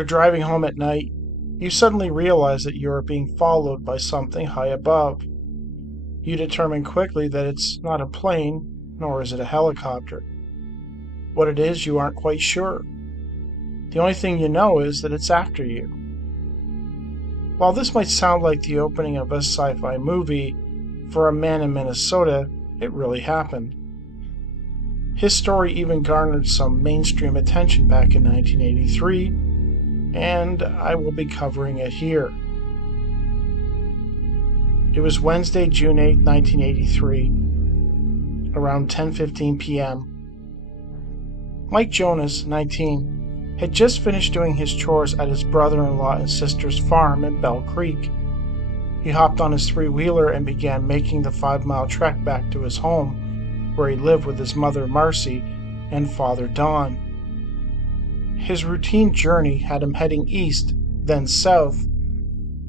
You're driving home at night. You suddenly realize that you are being followed by something high above. You determine quickly that it's not a plane, nor is it a helicopter. What it is, you aren't quite sure. The only thing you know is that it's after you. While this might sound like the opening of a sci-fi movie, for a man in Minnesota, it really happened. His story even garnered some mainstream attention back in 1983, and I will be covering it here. It was Wednesday, June 8, 1983, around 10:15 p.m. Mike Jonas, 19, had just finished doing his chores at his brother-in-law and sister's farm in Bell Creek. He hopped on his three-wheeler and began making the 5-mile trek back to his home, where he lived with his mother Marcy and father Don. His routine journey had him heading east, then south.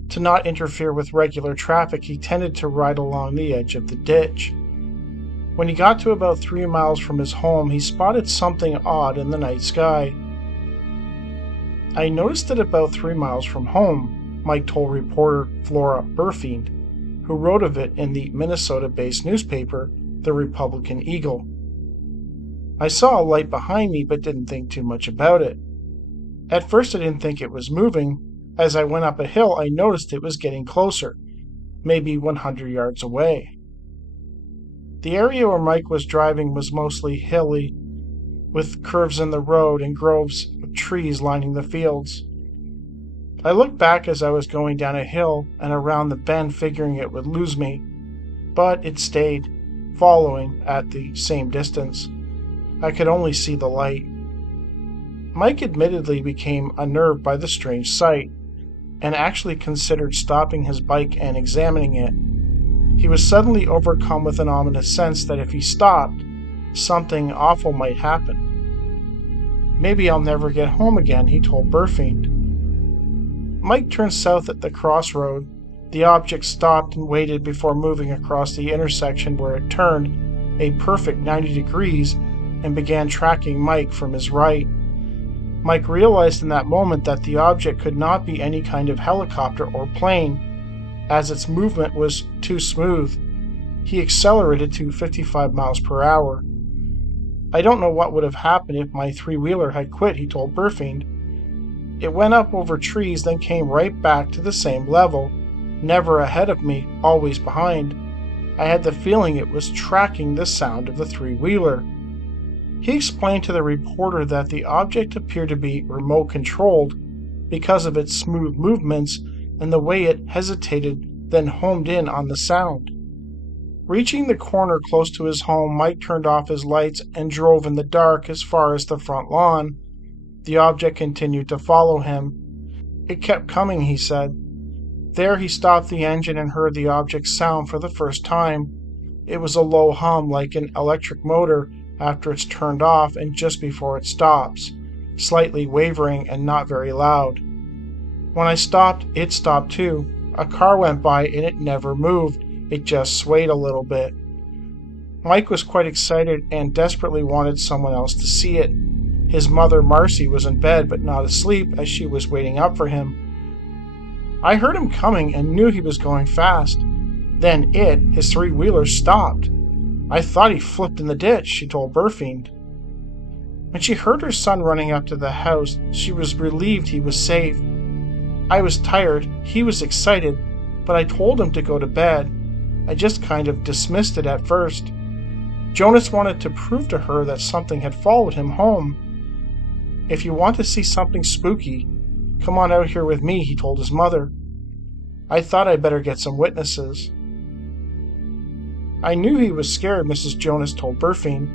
To not interfere with regular traffic, he tended to ride along the edge of the ditch. When he got to about 3 miles from his home, he spotted something odd in the night sky. "I noticed it about 3 miles from home," Mike told reporter Flora Burfield, who wrote of it in the Minnesota-based newspaper, the Republican Eagle. "I saw a light behind me but didn't think too much about it. At first I didn't think it was moving. As I went up a hill, I noticed it was getting closer, maybe 100 yards away." The area where Mike was driving was mostly hilly, with curves in the road and groves of trees lining the fields. "I looked back as I was going down a hill and around the bend, figuring it would lose me, but it stayed, following at the same distance. I could only see the light." Mike admittedly became unnerved by the strange sight, and actually considered stopping his bike and examining it. He was suddenly overcome with an ominous sense that if he stopped, something awful might happen. "Maybe I'll never get home again," he told Burfield. Mike turned south at the crossroad. The object stopped and waited before moving across the intersection, where it turned a perfect 90 degrees and began tracking Mike from his right. Mike realized in that moment that the object could not be any kind of helicopter or plane, as its movement was too smooth. He accelerated to 55 miles per hour. "I don't know what would have happened if my three-wheeler had quit," he told Burfield. "It went up over trees, then came right back to the same level, never ahead of me, always behind. I had the feeling it was tracking the sound of the three-wheeler." He explained to the reporter that the object appeared to be remote-controlled because of its smooth movements and the way it hesitated, then homed in on the sound. Reaching the corner close to his home, Mike turned off his lights and drove in the dark as far as the front lawn. The object continued to follow him. "It kept coming," he said. There he stopped the engine and heard the object's sound for the first time. It was a low hum like an electric motor after it's turned off and just before it stops, slightly wavering and not very loud. "When I stopped, it stopped too. A car went by and it never moved. It just swayed a little bit." Mike was quite excited and desperately wanted someone else to see it. His mother, Marcy, was in bed but not asleep, as she was waiting up for him. "I heard him coming and knew he was going fast. Then his three-wheeler, stopped. I thought he flipped in the ditch," she told Burfield. When she heard her son running up to the house, she was relieved he was safe. "I was tired, he was excited, but I told him to go to bed. I just kind of dismissed it at first. Jonas wanted to prove to her that something had followed him home. If you want to see something spooky, come on out here with me," he told his mother. "I thought I'd better get some witnesses." "I knew he was scared," Mrs. Jonas told Burfield.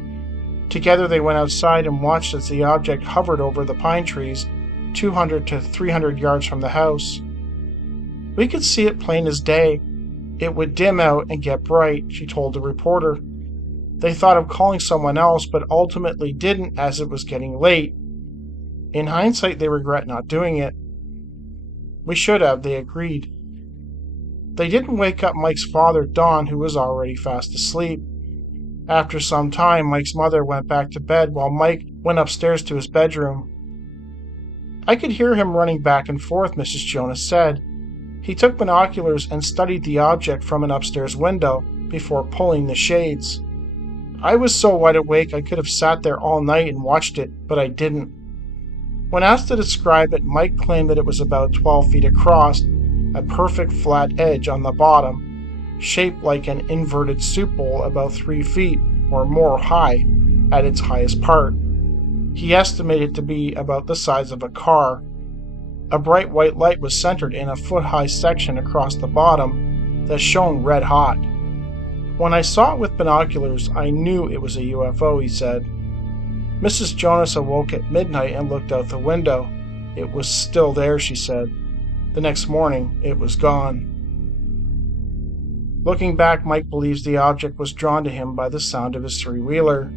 Together they went outside and watched as the object hovered over the pine trees, 200 to 300 yards from the house. "We could see it plain as day. It would dim out and get bright," she told the reporter. "They thought of calling someone else, but ultimately didn't as it was getting late. In hindsight, they regret not doing it." "We should have," they agreed. They didn't wake up Mike's father, Don, who was already fast asleep. After some time, Mike's mother went back to bed while Mike went upstairs to his bedroom. I could hear him running back and forth, Mrs. Jonas said. He took binoculars and studied the object from an upstairs window before pulling the shades. I was so wide awake I could have sat there all night and watched it, but I didn't. When asked to describe it, Mike claimed that it was about 12 feet across, a perfect flat edge on the bottom, shaped like an inverted soup bowl about 3 feet or more high at its highest part. He estimated it to be about the size of a car. A bright white light was centered in a foot-high section across the bottom that shone red hot. When I saw it with binoculars, I knew it was a UFO, he said. Mrs. Jonas awoke at midnight and looked out the window. It was still there, she said. The next morning, it was gone. Looking back, Mike believes the object was drawn to him by the sound of his three-wheeler.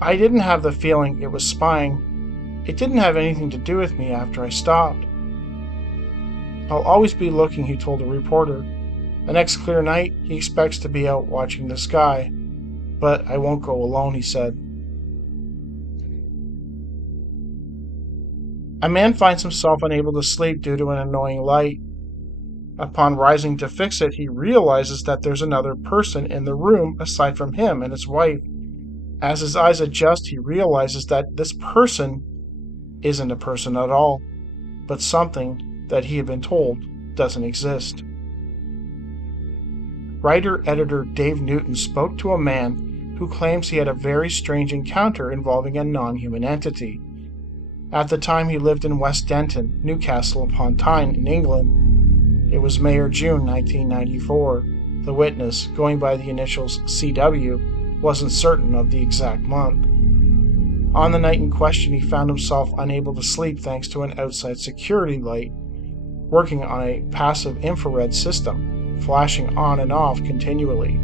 I didn't have the feeling it was spying. It didn't have anything to do with me after I stopped. I'll always be looking, he told a reporter. The next clear night, he expects to be out watching the sky. But I won't go alone, he said. A man finds himself unable to sleep due to an annoying light. Upon rising to fix it, he realizes that there's another person in the room aside from him and his wife. As his eyes adjust, he realizes that this person isn't a person at all, but something that he had been told doesn't exist. Writer-editor Dave Newton spoke to a man who claims he had a very strange encounter involving a non-human entity. At the time, he lived in West Denton, Newcastle upon Tyne in England. It was May or June 1994. The witness, going by the initials CW, wasn't certain of the exact month. On the night in question, he found himself unable to sleep thanks to an outside security light working on a passive infrared system, flashing on and off continually.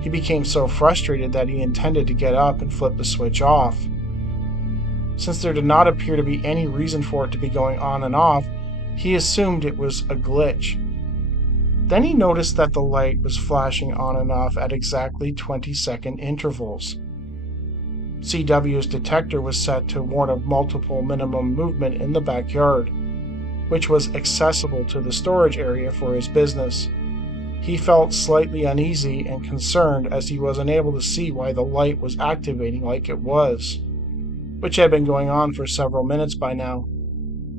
He became so frustrated that he intended to get up and flip the switch off. Since there did not appear to be any reason for it to be going on and off, he assumed it was a glitch. Then he noticed that the light was flashing on and off at exactly 20-second intervals. CW's detector was set to warn of multiple minimum movement in the backyard, which was accessible to the storage area for his business. He felt slightly uneasy and concerned as he was unable to see why the light was activating like it was, which had been going on for several minutes by now.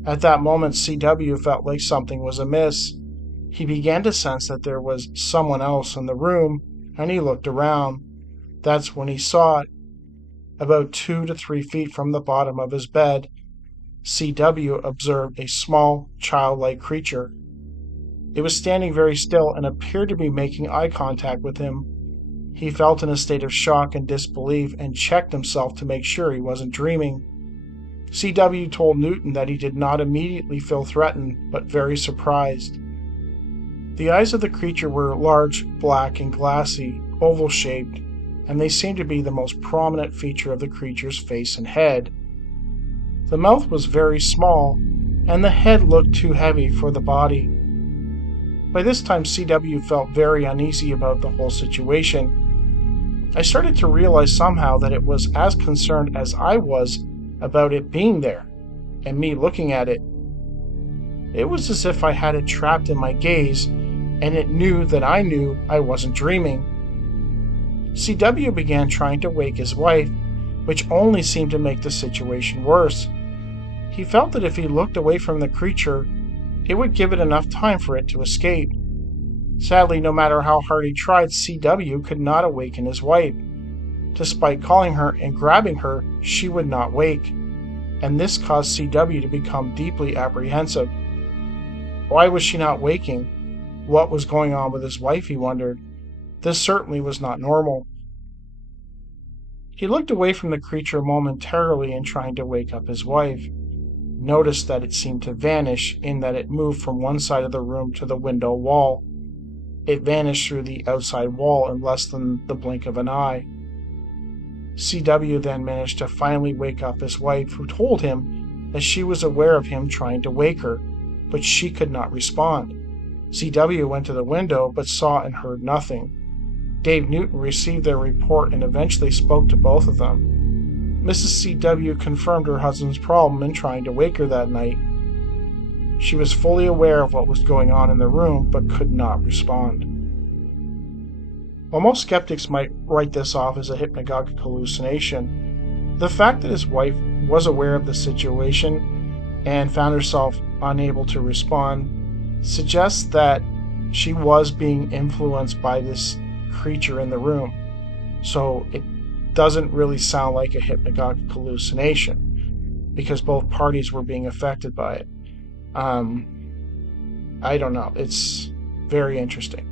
At that moment, CW felt like something was amiss. He began to sense that there was someone else in the room, and he looked around. That's when he saw it. About 2 to 3 feet from the bottom of his bed, CW observed a small, childlike creature. It was standing very still and appeared to be making eye contact with him. He felt in a state of shock and disbelief and checked himself to make sure he wasn't dreaming. CW told Newton that he did not immediately feel threatened, but very surprised. The eyes of the creature were large, black, and glassy, oval-shaped, and they seemed to be the most prominent feature of the creature's face and head. The mouth was very small, and the head looked too heavy for the body. By this time, CW felt very uneasy about the whole situation. I started to realize somehow that it was as concerned as I was about it being there, and me looking at it. It was as if I had it trapped in my gaze, and it knew that I knew I wasn't dreaming. CW began trying to wake his wife, which only seemed to make the situation worse. He felt that if he looked away from the creature, it would give it enough time for it to escape. Sadly, no matter how hard he tried, CW could not awaken his wife. Despite calling her and grabbing her, she would not wake, and this caused CW to become deeply apprehensive. Why was she not waking? What was going on with his wife, he wondered. This certainly was not normal. He looked away from the creature momentarily in trying to wake up his wife. Noticed that it seemed to vanish in that it moved from one side of the room to the window wall. It vanished through the outside wall in less than the blink of an eye. CW then managed to finally wake up his wife, who told him that she was aware of him trying to wake her, but she could not respond. CW went to the window but saw and heard nothing. Dave Newton received their report and eventually spoke to both of them. Mrs. C.W. confirmed her husband's problem in trying to wake her that night. She was fully aware of what was going on in the room, but could not respond. While most skeptics might write this off as a hypnagogic hallucination, the fact that his wife was aware of the situation and found herself unable to respond suggests that she was being influenced by this creature in the room. So it doesn't really sound like a hypnagogic hallucination because both parties were being affected by it. I don't know. It's very interesting.